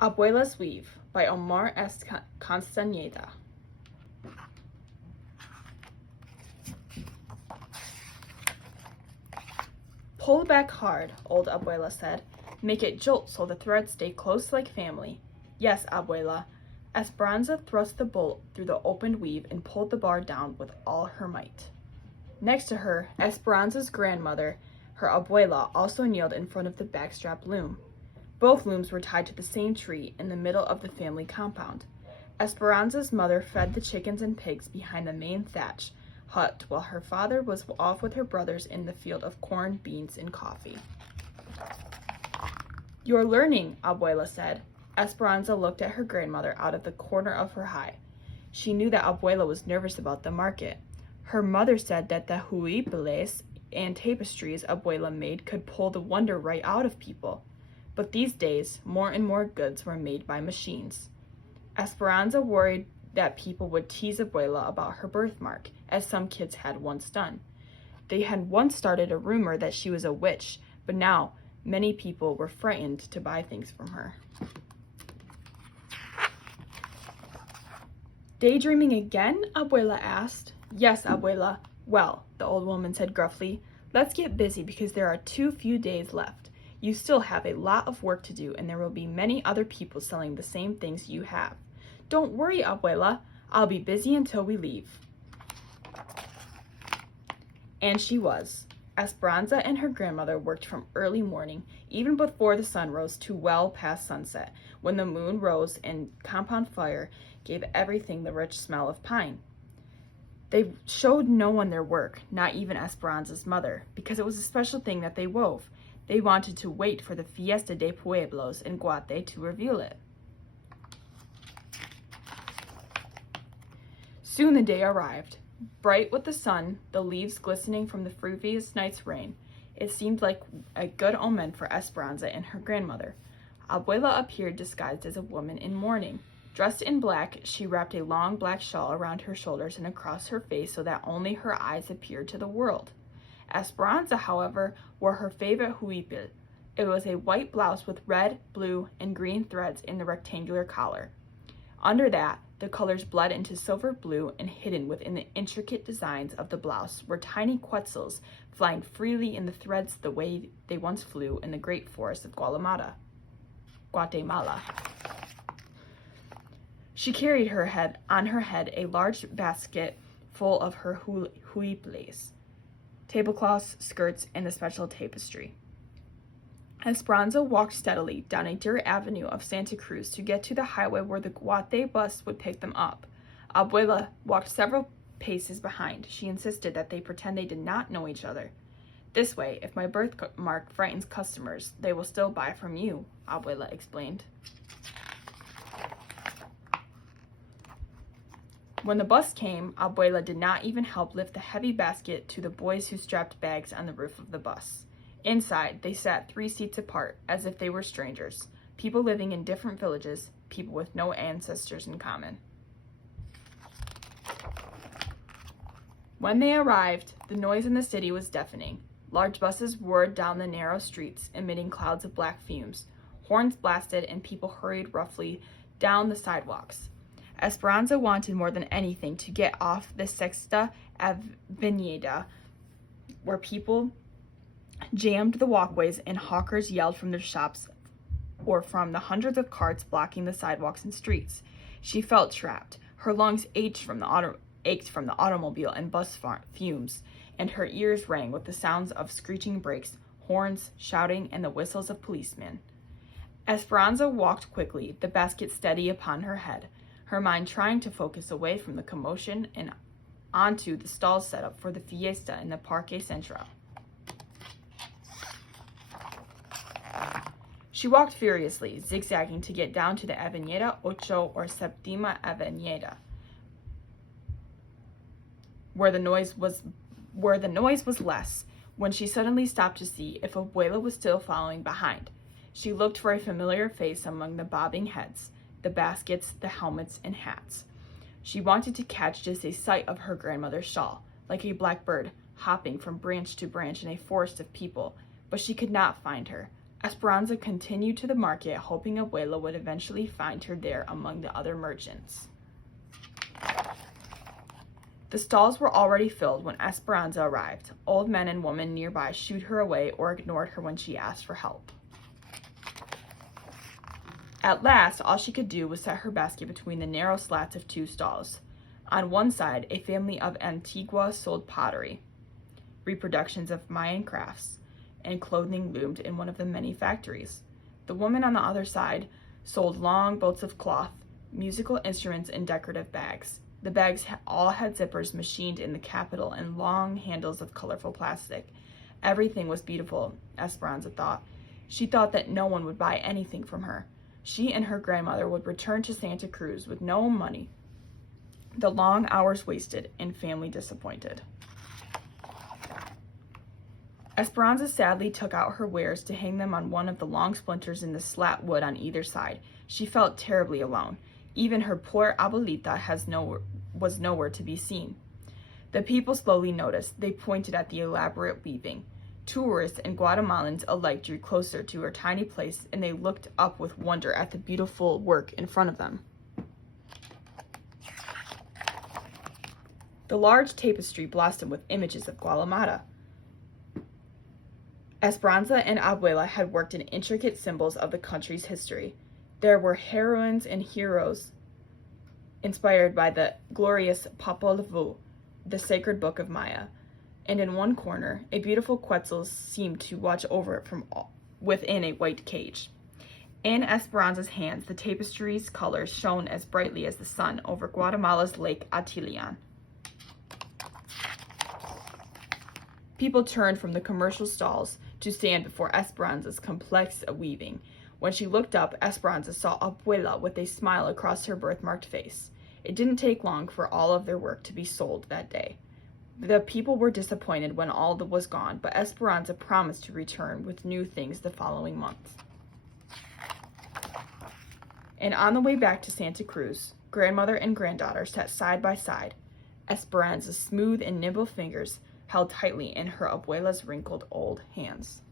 Abuela's Weave by Omar Castaneda. Pull back hard, old Abuela said. Make it jolt so the threads stay close like family. Yes, Abuela. Esperanza thrust the bolt through the opened weave and pulled the bar down with all her might. Next to her, Esperanza's grandmother, her Abuela, also kneeled in front of the backstrap loom. Both looms were tied to the same tree in the middle of the family compound. Esperanza's mother fed the chickens and pigs behind the main thatch hut while her father was off with her brothers in the field of corn, beans, and coffee. You're learning, Abuela said. Esperanza looked at her grandmother out of the corner of her eye. She knew that Abuela was nervous about the market. Her mother said that the huipiles and tapestries Abuela made could pull the wonder right out of people. But these days, more and more goods were made by machines. Esperanza worried that people would tease Abuela about her birthmark, as some kids had once done. They had once started a rumor that she was a witch, but now many people were frightened to buy things from her. Daydreaming again? Abuela asked. Yes, Abuela. Well, the old woman said gruffly, let's get busy because there are too few days left. You still have a lot of work to do, and there will be many other people selling the same things you have. Don't worry, Abuela. I'll be busy until we leave. And she was. Esperanza and her grandmother worked from early morning, even before the sun rose, to well past sunset, when the moon rose and compound fire gave everything the rich smell of pine. They showed no one their work, not even Esperanza's mother, because it was a special thing that they wove. They wanted to wait for the Fiesta de Pueblos in Guate to reveal it. Soon the day arrived. Bright with the sun, the leaves glistening from the previous night's rain, it seemed like a good omen for Esperanza and her grandmother. Abuela appeared disguised as a woman in mourning. Dressed in black, she wrapped a long black shawl around her shoulders and across her face so that only her eyes appeared to the world. Esperanza, however, wore her favorite huipil. It was a white blouse with red, blue, and green threads in the rectangular collar. Under that, the colors bled into silver blue, and hidden within the intricate designs of the blouse were tiny quetzals flying freely in the threads the way they once flew in the great forest of Guatemala. She carried on her head a large basket full of her huiples, tablecloths, skirts, and the special tapestry. Esperanza walked steadily down a dirt avenue of Santa Cruz to get to the highway where the Guate bus would pick them up. Abuela walked several paces behind. She insisted that they pretend they did not know each other. This way, if my birthmark frightens customers, they will still buy from you, Abuela explained. When the bus came, Abuela did not even help lift the heavy basket to the boys who strapped bags on the roof of the bus. Inside, they sat 3 seats apart, as if they were strangers, people living in different villages, people with no ancestors in common. When they arrived, the noise in the city was deafening. Large buses roared down the narrow streets, emitting clouds of black fumes. Horns blasted, and people hurried roughly down the sidewalks. Esperanza wanted more than anything to get off the Sexta Avenida, where people jammed the walkways and hawkers yelled from their shops or from the hundreds of carts blocking the sidewalks and streets. She felt trapped. Her lungs ached from the automobile and bus fumes, and her ears rang with the sounds of screeching brakes, horns, shouting, and the whistles of policemen. Esperanza walked quickly, the basket steady upon her head, her mind trying to focus away from the commotion and onto the stalls set up for the fiesta in the Parque Central. She walked furiously, zigzagging to get down to the Avenida Ocho or Septima Avenida, where the noise was less, when she suddenly stopped to see if Abuela was still following behind. She looked for a familiar face among the bobbing heads, the baskets, the helmets, and hats. She wanted to catch just a sight of her grandmother's shawl, like a black bird hopping from branch to branch in a forest of people, but she could not find her. Esperanza continued to the market, hoping Abuela would eventually find her there among the other merchants. The stalls were already filled when Esperanza arrived. Old men and women nearby shooed her away or ignored her when she asked for help. At last, all she could do was set her basket between the narrow slats of two stalls. On one side, a family of Antigua sold pottery, reproductions of Mayan crafts, and clothing loomed in one of the many factories. The woman on the other side sold long boats of cloth, musical instruments, and decorative bags. The bags all had zippers machined in the capital and long handles of colorful plastic. Everything was beautiful, Esperanza thought. She thought that no one would buy anything from her. She and her grandmother would return to Santa Cruz with no money. The long hours wasted and family disappointed. Esperanza sadly took out her wares to hang them on one of the long splinters in the slat wood on either side. She felt terribly alone. Even her poor Abuelita was nowhere to be seen. The people slowly noticed. They pointed at the elaborate weaving. Tourists and Guatemalans alike drew closer to her tiny place, and they looked up with wonder at the beautiful work in front of them. The large tapestry blossomed with images of Guatemala. Esperanza and Abuela had worked in intricate symbols of the country's history. There were heroines and heroes inspired by the glorious Popol Vuh, the sacred book of Maya, and in one corner, a beautiful Quetzal seemed to watch over it from within a white cage. In Esperanza's hands, the tapestry's colors shone as brightly as the sun over Guatemala's Lake Atilian. People turned from the commercial stalls to stand before Esperanza's complex weaving. When she looked up, Esperanza saw Abuela with a smile across her birthmarked face. It didn't take long for all of their work to be sold that day. The people were disappointed when all was gone, but Esperanza promised to return with new things the following month. And on the way back to Santa Cruz, grandmother and granddaughter sat side by side. Esperanza's smooth and nimble fingers held tightly in her Abuela's wrinkled old hands.